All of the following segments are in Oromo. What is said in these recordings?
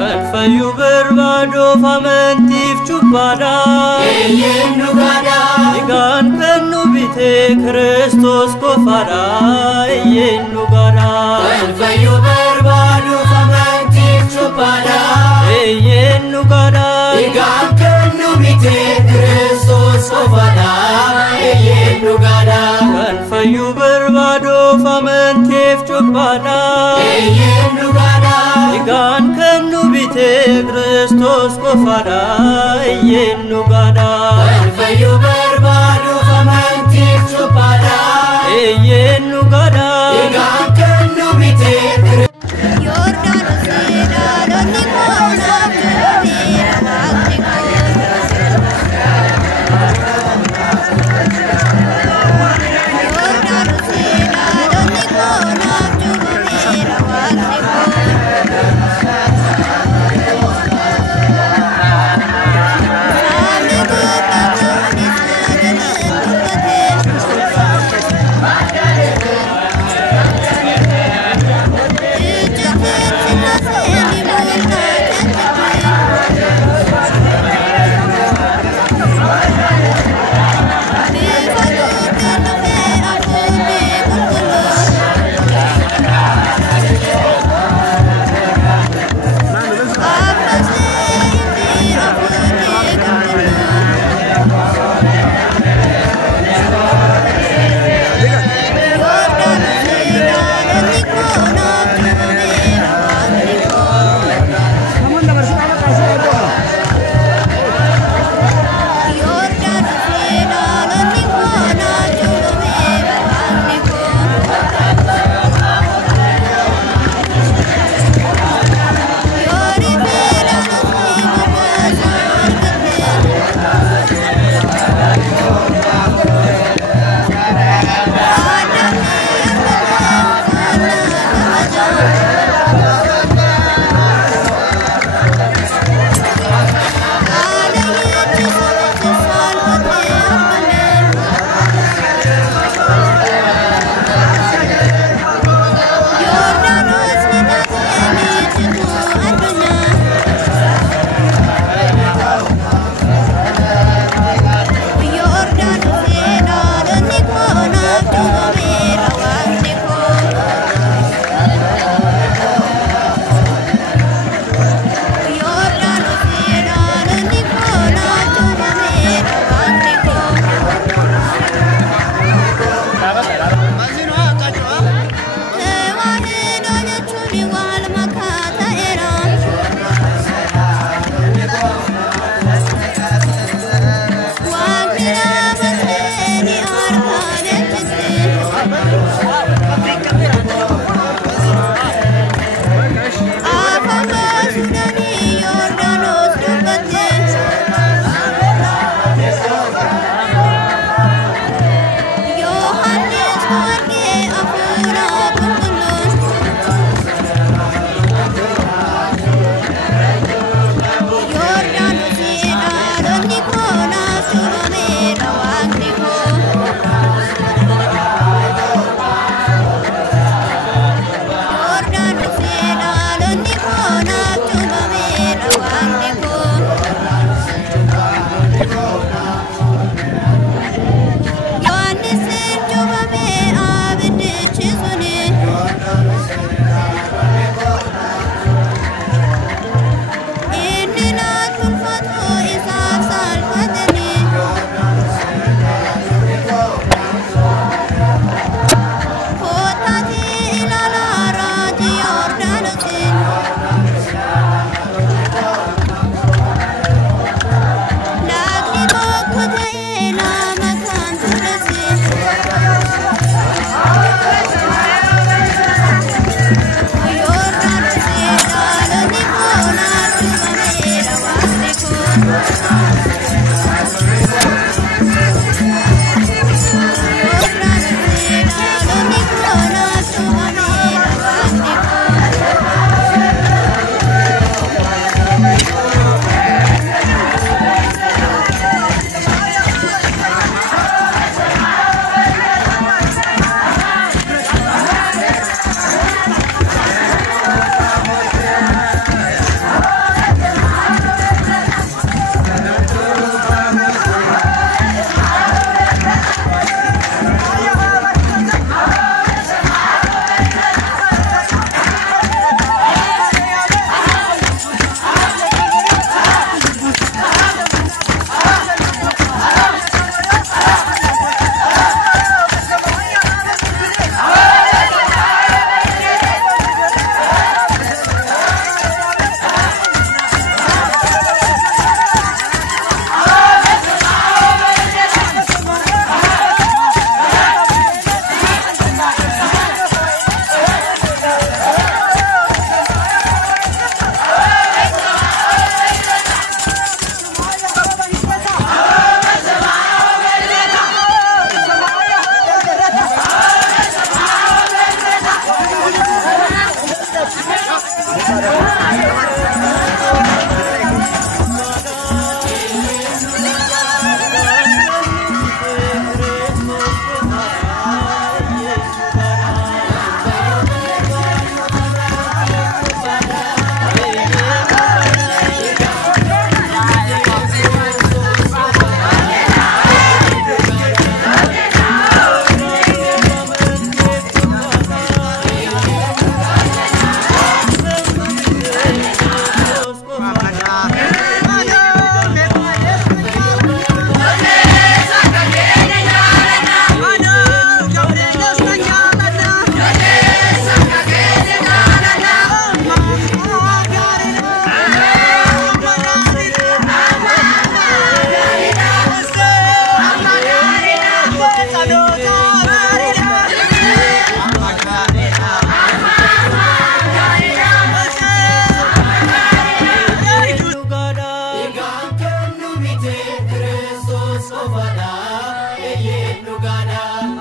Fayu berbado famantif chuppada Eyenu gada Igan kanu bite Kristos kofada Eyenu gada Fayu berbado famantif chuppada Eyenu gada Igan kanu bite Kristos kofada Eyenu gada Fayu berbado famantif chuppada Eyenu gada Igan kanu bite Kristos kofada Eyenu gada Fayu berbado famantif chuppada Eyenu gada Igan kanu bite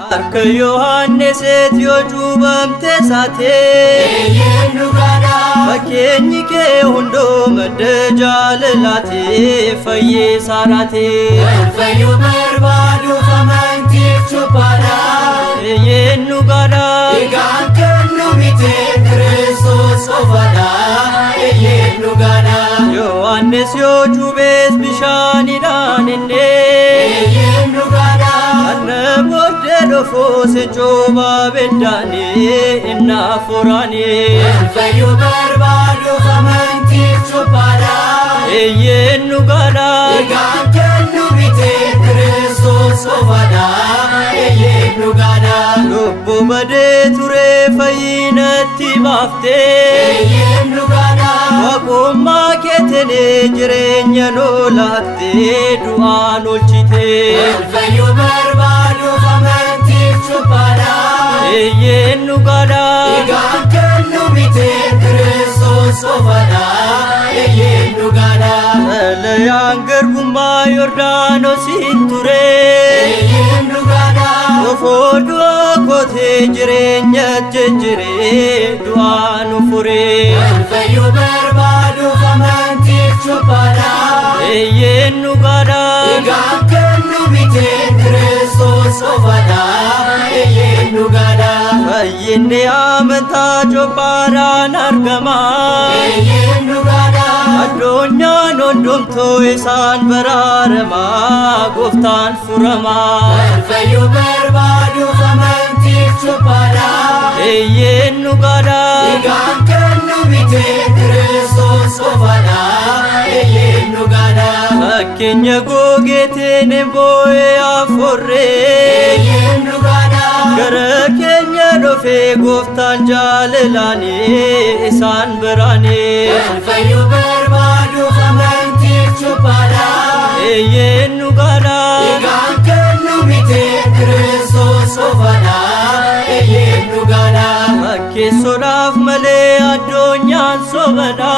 Harka Yohanneset yoo cuubamte saate eenyu gaadha fakkeenyi kee hundoo madda jaalalaati fayyisaa laate fayyuu barbaaduuf amantiif cuphaadha eenyu gaadha egaan kennu miti Kiristoos qofaadha eenyu gaadha Yohannes yoo cuubees bishaanidhaan eenyu gaadha Anna booddee dhufuse cuuba beddaani inna furaani fayyuu barbaaduuf amantiif cuphaadha eenyu gaadha egaan kennu miti Kiristoos qofaadha eenyu gaadha lubbu badee ture fayyinatti baaftee eenyu gaadha Waaqummaa keetiin jireenya nuu laattee du'aan oolchitee fayyuu barbaaduuf amantiif cuphaadha eenyu gaadha egaan kennu miti Kiristoos qofaadha eenyu gaadha Xalayaan garbummaa Yordaanosiin ture eenyu gaadha Ofoo du'a kootee jireenya jijjiiree du'aan furee fayyuu barbaaduuf amantiif cuphaadha eenyu gaadha egaan kennu miti Kiristoos qofaadha eenyu gaadha fayyinni amantaa cuphaadhaan argama eenyu gaadha addunyaan hundumtuu isaan baraarama gooftaan furama fayyuu barbaaduuf amantiif cuphaadha eenyu gaadha egaan kennu miti Kiristoos qofaadha eenyu gaadha fakkeenya googeetiin boo'ee afuurree eenyu gaadha gara keenya dhufee gooftaan jaalalaanii isaan biraanii fayyuu barbaaduuf amantiif cuphaadha eenyu gaadha egaan kennu miti Kiristoos qofaadha eenyu gaadha fakkeessuudhaaf malee addunyaan sobadha